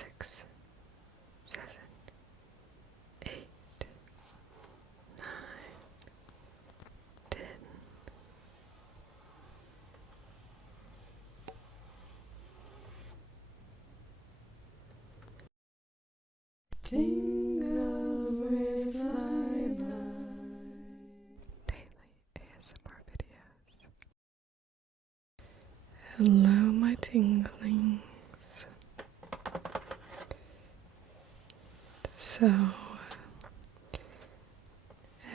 6, 7, 8, 9, 10. Tingles with flyby. Daily ASMR videos. Hello, my tinglings. So,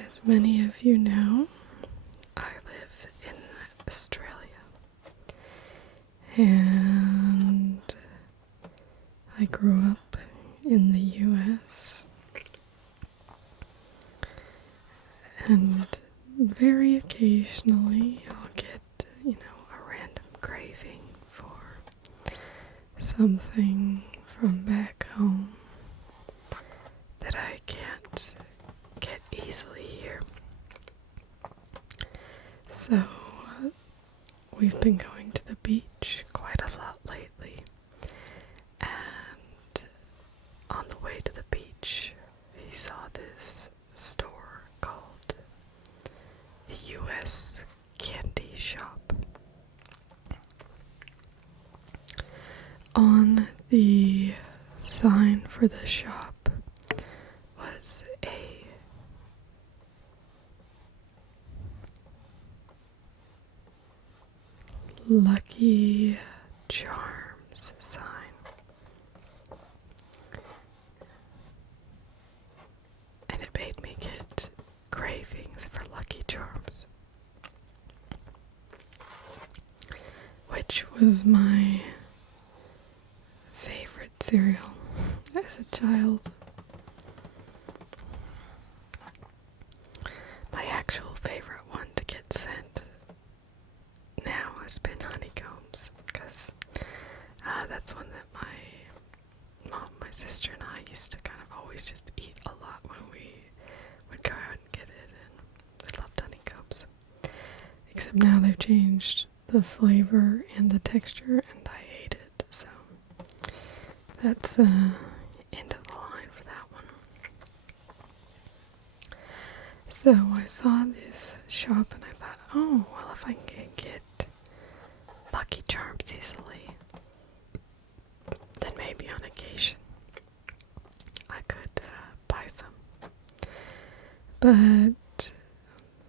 as many of you know, I live in Australia, and I grew up in the US, and very occasionally I'll get, a random craving for something from back home that I can't get easily here. So, we've been going to the beach quite a lot lately, and on the way to the beach, he saw this store called the US Candy Shop. On the sign for the shop was a Lucky Charms sign. And it made me get cravings for Lucky Charms, which was my favorite cereal as a child. My actual favorite one to get sent now has been honeycombs, because that's one that my mom, my sister, and I used to kind of always just eat a lot when we would go out and get it, and we loved honeycombs. Except now they've changed the flavor and the texture, and I hate it, so that's end of the line for that one. So I saw this shop and I thought, oh, well, if I can get Lucky Charms easily, then maybe on occasion I could buy some. But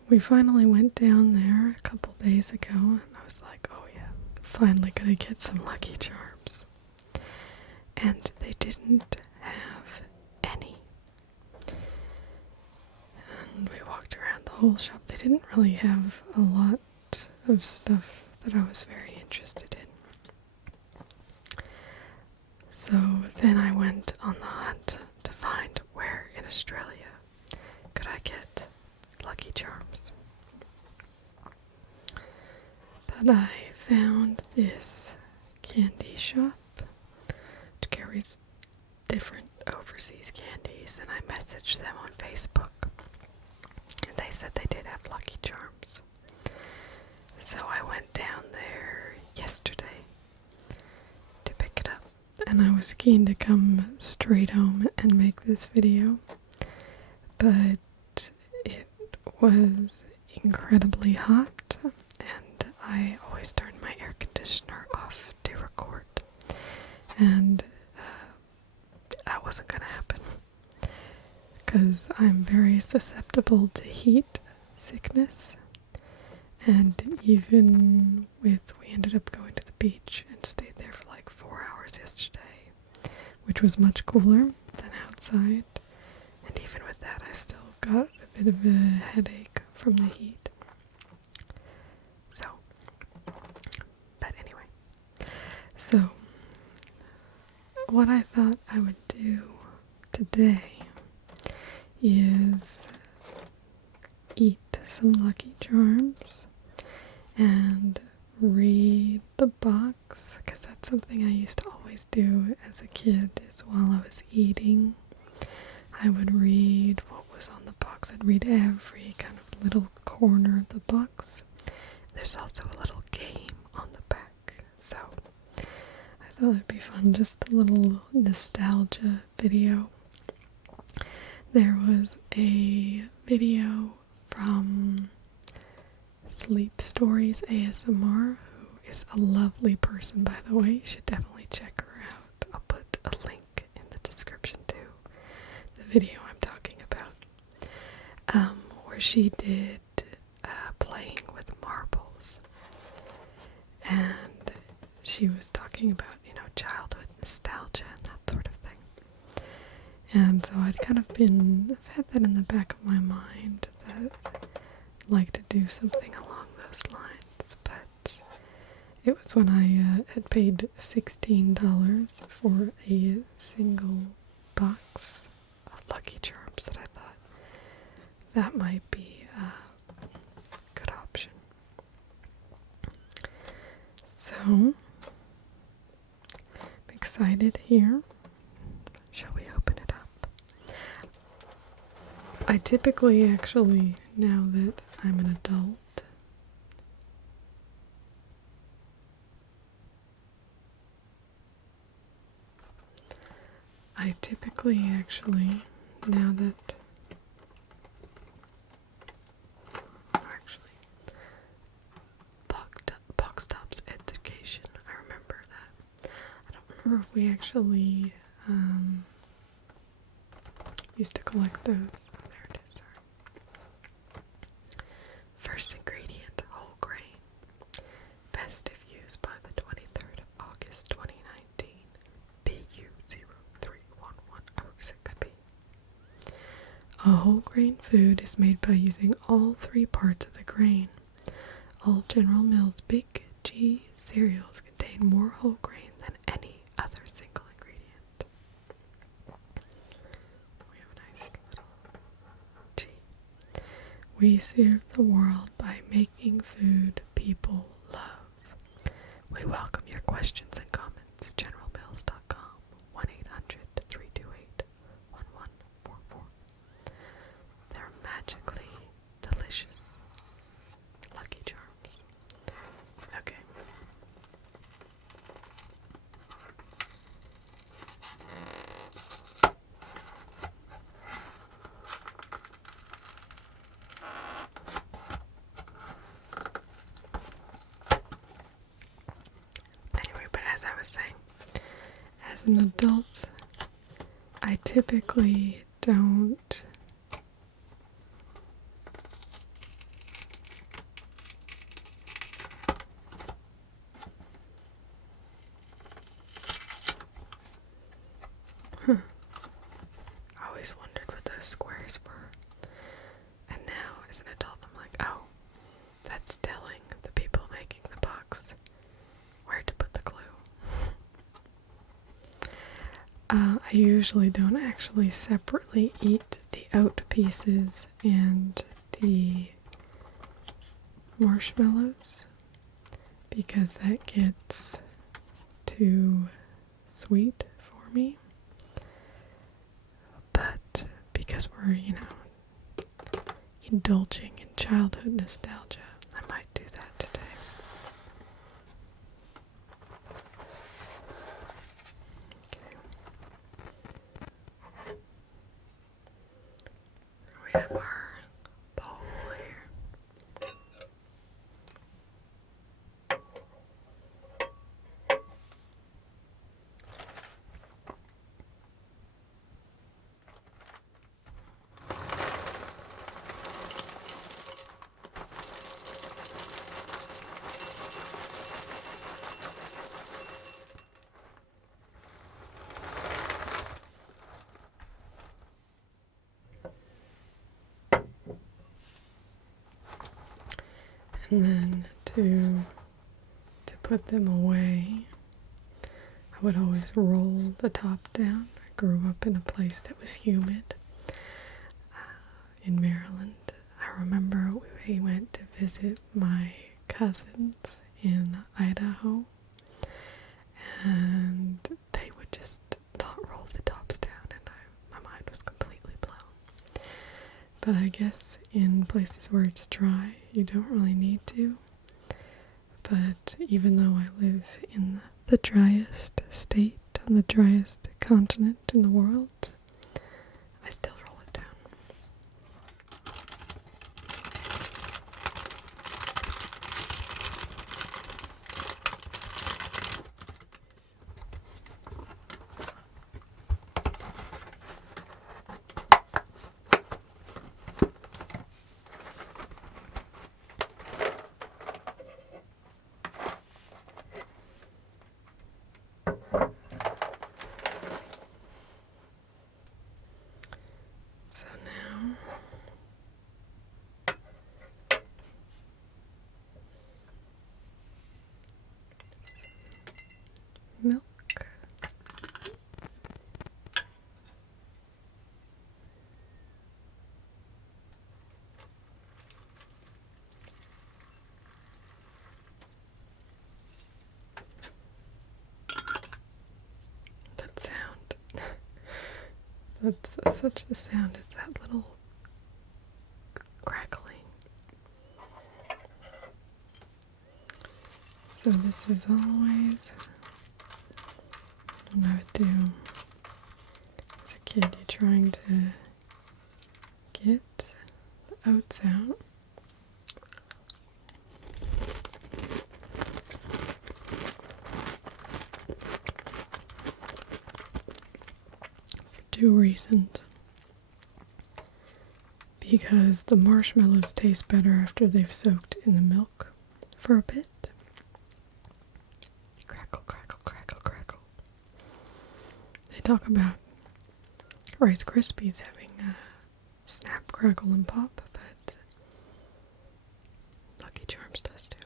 we finally went down there a couple days ago, and I was like, oh yeah, finally gonna get some Lucky Charms. And they didn't have any. And we walked around the whole shop. They didn't really have a lot of stuff that I was very interested in. So then I went on the hunt to find where in Australia could I get Lucky Charms. But I found this candy shop which carries different overseas candies, and I messaged them on Facebook, and they said they did have Lucky Charms. So I went down there yesterday to pick it up, and I was keen to come straight home and make this video, but it was incredibly hot, and I always turn my air conditioner off to record, and that wasn't gonna happen, because I'm very susceptible to heat sickness. And even we ended up going to the beach and stayed there for like 4 hours yesterday, which was much cooler than outside. And even with that, I still got a bit of a headache from the heat. So, but anyway. So, what I thought I would do today is eat some Lucky Charms and read the box, because that's something I used to always do as a kid, is while I was eating, I would read what was on the box. I'd read every kind of little corner of the box. There's also a little game on the back, so I thought it'd be fun, just a little nostalgia video. There was a video from Sleep Stories ASMR, who is a lovely person, by the way. You should definitely check her out. I'll put a link in the description to the video I'm talking about, where she did playing with marbles, and she was talking about, childhood nostalgia and that sort of thing. And so I've had that in the back of my mind, that I'd like to do something along those lines, but it was when I had paid $16 for a single box of Lucky Charms that I thought that might be a good option. So, I'm excited here. Shall we open it up? I typically, actually, now that I'm an adult, now that box tops education, I remember that. I don't remember if we actually used to collect those. Oh, there it is. Sorry. First ingredient, whole grain. Best if used by the 23rd of August 2019. BU031106B. A whole grain food is made by using all three parts of the grain. All General Mills Big G cereals contain more whole grain than any other single ingredient. We have a nice little G. We serve the world by making food people love. We welcome your questions and comments. GeneralMills.com 1-800-328-1144. They're magically delicious Lucky Charms. Okay. Anyway, but as I was saying, as an adult, I typically don't I always wondered what those squares were. And now, as an adult, I'm like, oh, that's telling the people making the box where to put the glue. I usually don't actually separately eat the out pieces and the marshmallows, because that gets too sweet for me. But because we're, indulging in childhood nostalgia, I might do that today. Okay. We have our bowl here. And then to put them away, I would always roll the top down. I grew up in a place that was humid in Maryland. I remember we went to visit my cousins in Idaho, and they would just not roll the tops down, and my mind was completely blown. But I guess in places where it's dry, you don't really need to. But even though I live in the driest state on the driest continent in the world, I still roll it down. So now milk. That sound. That's such the sound is that little crackling. So this is always what I would do as a kid. You're trying to get the oats out. For two reasons. Because the marshmallows taste better after they've soaked in the milk for a bit. Crackle, crackle, crackle, crackle. They talk about Rice Krispies having a snap, crackle, and pop, but Lucky Charms does too.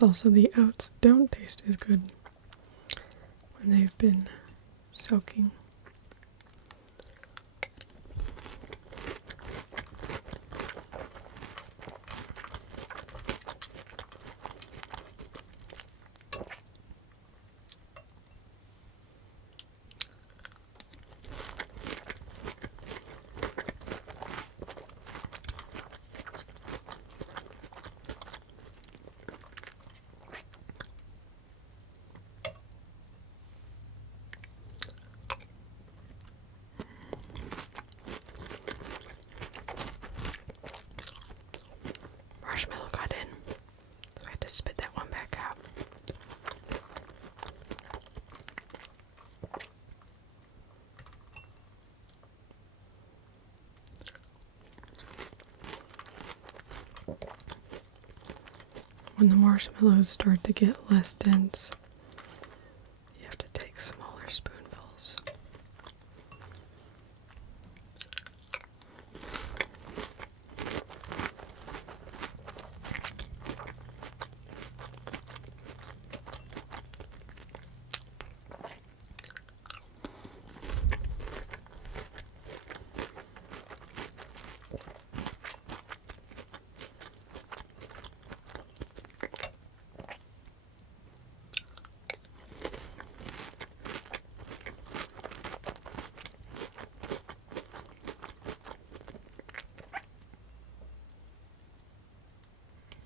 Also, the oats don't taste as good when they've been soaking. Marshmallow got in, so I had to spit that one back out. When the marshmallows start to get less dense, you have to take smaller spoonfuls.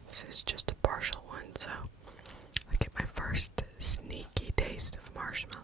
This is just a partial one, so I get my first sneaky taste of marshmallow.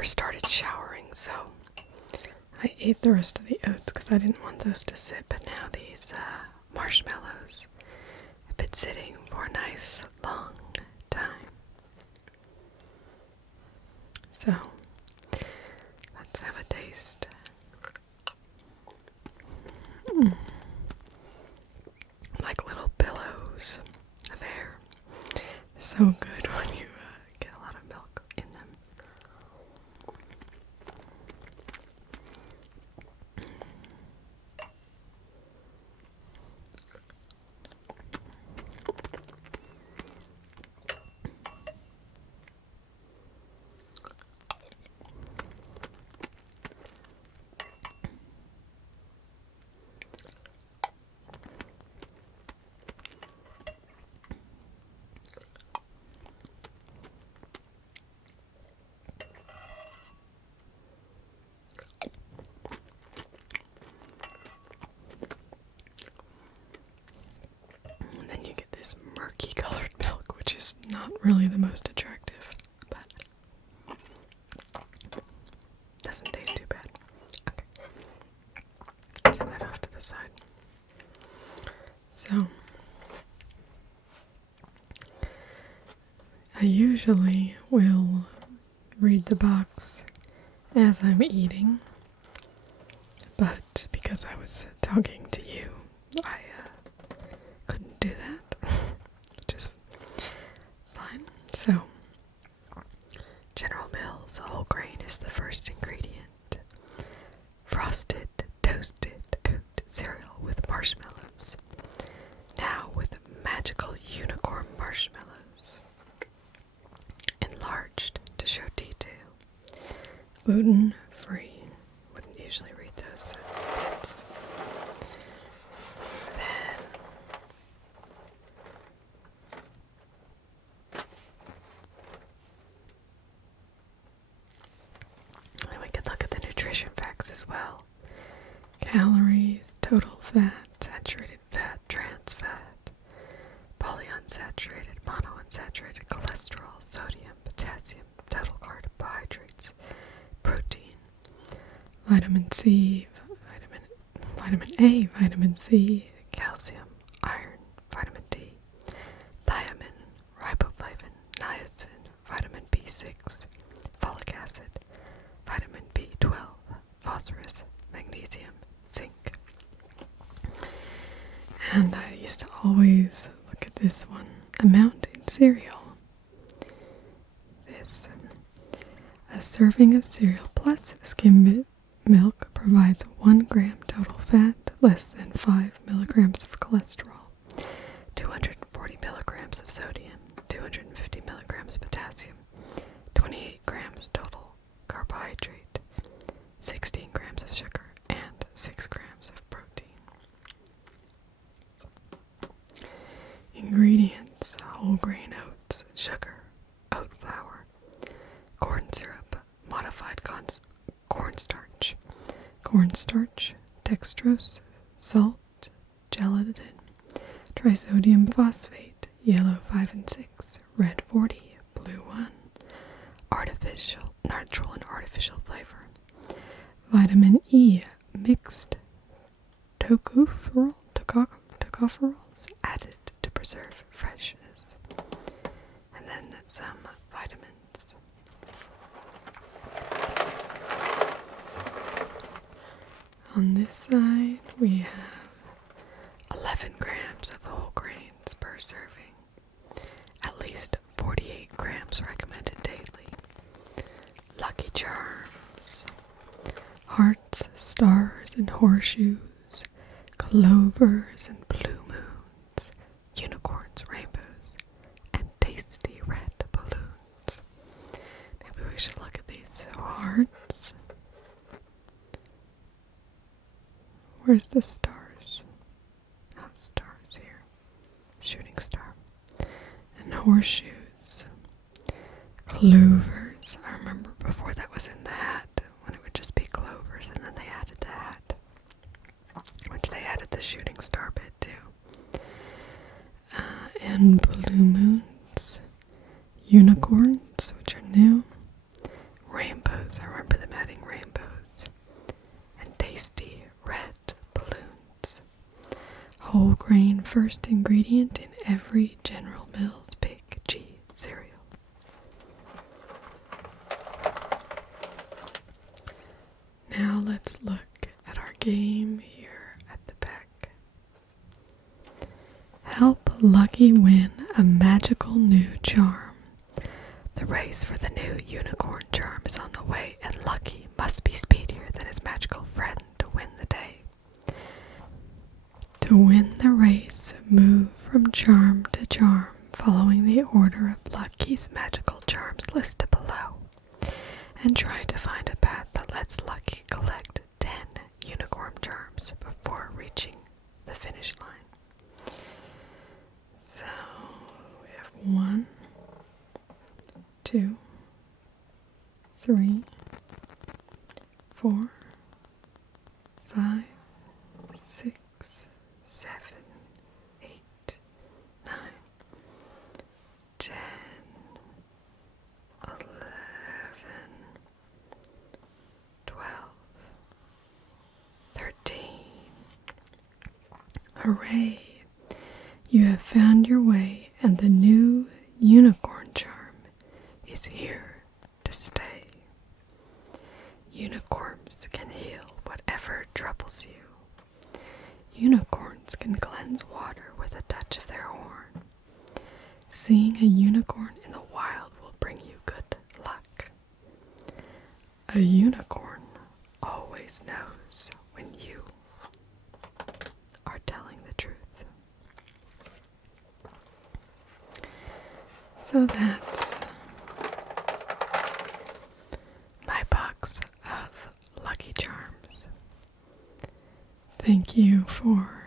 neighbor started showering, so I ate the rest of the oats because I didn't want those to sit, but now these marshmallows have been sitting for a nice long time. So, let's have a taste. Like little billows of air. So good when you get a lot of milk in them. Then you get this murky colored milk, which is not really the most attractive, but doesn't taste too bad. Okay. Set that off to the side. So, I usually will read the box as I'm eating, but because I was talking to you, I couldn't do that, which is fine. So, General Mills whole grain is the first ingredient. Frosted, toasted oat cereal with marshmallows. Now with magical unicorn marshmallows. Enlarged to show detail. Gluten free. Wouldn't usually read those bits. Then we can look at the nutrition facts as well. Calories, total fat, saturated fat, trans fat, polyunsaturated, monounsaturated cholesterol, sodium, potassium, total carbohydrates, protein, vitamin C, vitamin A, vitamin C, calcium, iron, vitamin D, thiamine, riboflavin, niacin, vitamin B6, folic acid, vitamin B12, phosphorus, magnesium, zinc. And I used to always look at this one, amount in cereal. This, a serving of cereal plus skim milk provides 1 gram total fat, less than 5 milligrams of cholesterol, 240 milligrams of sodium, 250 milligrams of potassium, 28 grams total carbohydrate, 16 grams of sugar, and 6 grams of protein. Ingredients: whole grain oats, sugar, oat flour, corn syrup, modified cornstarch, dextrose, salt, gelatin, trisodium phosphate, yellow 5 and 6, red 40, blue 1, natural and artificial flavor, vitamin E, mixed tocopherols added to preserve freshness, and then some vitamins. On this side we have 11 grams of whole grains per serving, at least 48 grams recommended daily. Lucky Charms, hearts, stars, and horseshoes, clovers and blue moons, unicorns, rainbows, and tasty red balloons. Maybe we should look at these. So hearts. Where's the stars? Oh, stars here. Shooting star. And horseshoes. Clovers. I remember before that was in the hat, when it would just be clovers, and then they added the hat, which they added the shooting star bit too. And blue moons. Unicorns, which are new. Rainbows grain first ingredient in every General Mills Big G cereal. Now let's look at our game here at the back. Help Lucky win a magical new charm. The race for the new unicorn charm is on the way, and Lucky must be speedier than his magical friend to win the day. To win the race, move from charm to charm, following the order of Lucky's magical charms listed below, and try to find a path that lets Lucky collect 10 unicorn charms before reaching the finish line. So, we have 1, 2, 3, 4, 5, 6, 7, 8, 9, 10, 11, 12, 13. Hooray! You have found your way, and the new unicorn charm is here to stay. Unicorns can heal whatever troubles you. Unicorns can cleanse water with a touch of their horn. Seeing a unicorn in the wild will bring you good luck. A unicorn always knows when you are telling the truth. So that's my box of Lucky Charms. Thank you for